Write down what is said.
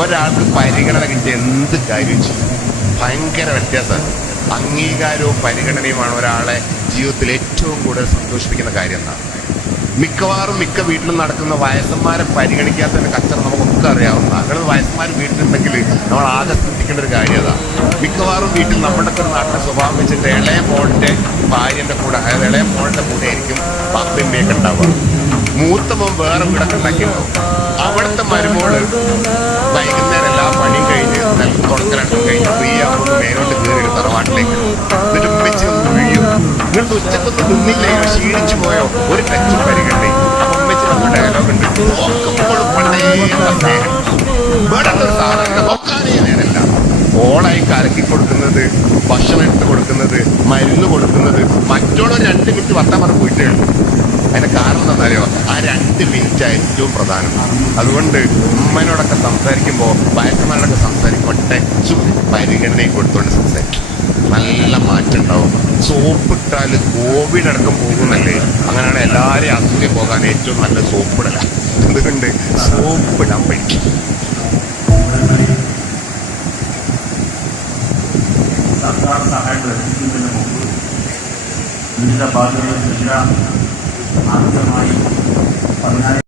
ഒരാൾക്ക് പരിഗണന കിട്ടിയ എന്ത് കാര്യം ചെയ്യും? ഭയങ്കര വ്യത്യാസമാണ് അംഗീകാരവും പരിഗണനയുമാണ് ഒരാളെ ജീവിതത്തിൽ ഏറ്റവും കൂടുതൽ സന്തോഷിപ്പിക്കുന്ന കാര്യം എന്നാണ്. മിക്കവാറും മിക്ക വീട്ടിലും നടക്കുന്ന വയസ്സന്മാരെ പരിഗണിക്കാത്ത കച്ചറ നമുക്കൊക്കെ അറിയാവുന്ന അങ്ങനെ വയസ്സന്മാർ വീട്ടിലുണ്ടെങ്കിൽ നമ്മൾ ആകെ ശ്രദ്ധിക്കേണ്ട ഒരു കാര്യം മിക്കവാറും വീട്ടിൽ നമ്മുടെ ഒരു നാട്ടിലെ സ്വഭാവം വെച്ചിട്ട് ഇളയ മോളിന്റെ ഭാര്യന്റെ കൂടെ അതായത് ഇളയ മോളിന്റെ കൂടെ ആയിരിക്കും പാപ്പിമ്മയൊക്കെ ഉണ്ടാവുക. മൂത്തമ്മ വേറെ വീടൊക്കെ ഉണ്ടാക്കിയിട്ടുണ്ടാവും. അവിടുത്തെ മരുമോൾ വൈകുന്നേരം എല്ലാ പണിയും കഴിഞ്ഞ് നല്ല തുടക്കലടക്കം കഴിഞ്ഞ് ഫ്രീ ആകുമ്പോൾ മേലോട്ട് കയറി തറവാട്ടിലേക്ക് എന്നിട്ട് ഉമ്മച്ചി ഒന്ന് വീഴും നിങ്ങൾ ഉച്ചക്കൊന്ന് തിന്നില്ലേ ക്ഷീണിച്ചു പോയോ? ഒരു ടച്ചും പരിഗണന അപ്പൊ ഉമ്മച്ചി പറഞ്ഞ ഡയലോഗ് ഉണ്ട്. നോക്കാനേ നേരല്ല ഓളായി കലക്കി കൊടുക്കുന്നത് ഭക്ഷണം എടുത്ത് കൊടുക്കുന്നത് മരുന്ന് കൊടുക്കുന്നത്. മറ്റുള്ള രണ്ട് മിനിറ്റ് വർത്താൻ പറഞ്ഞ് പോയിട്ടേ ഉള്ളൂ. അതിന്റെ കാരണം എന്താണെന്നറിയോ? ആ രണ്ട് മിനിറ്റ് ഏറ്റവും പ്രധാനം. അതുകൊണ്ട് ഉമ്മനോടൊക്കെ സംസാരിക്കുമ്പോൾ വയസ്സന്മാരോടൊക്കെ സംസാരിക്കുമ്പോൾ ടച്ചും പരിഗണനയും കൊടുത്തുകൊണ്ട് സംസാരിക്കും. നല്ല മാറ്റം ഉണ്ടാവും. സോപ്പിട്ടാൽ കോവിഡ് അടക്കം പോകുന്നല്ലേ? അങ്ങനെയാണ് എല്ലാവരെയും അസുഖം പോകാൻ ഏറ്റവും നല്ല സോപ്പിടല. അതുകൊണ്ട് സോപ്പിടാൻ പഠിക്കും സർക്കാർ സഹായം ലഭിക്കുന്നതിന് മുമ്പ് വിവിധ ബാധ്യതകൾ ആദ്യമായി പതിനായിരം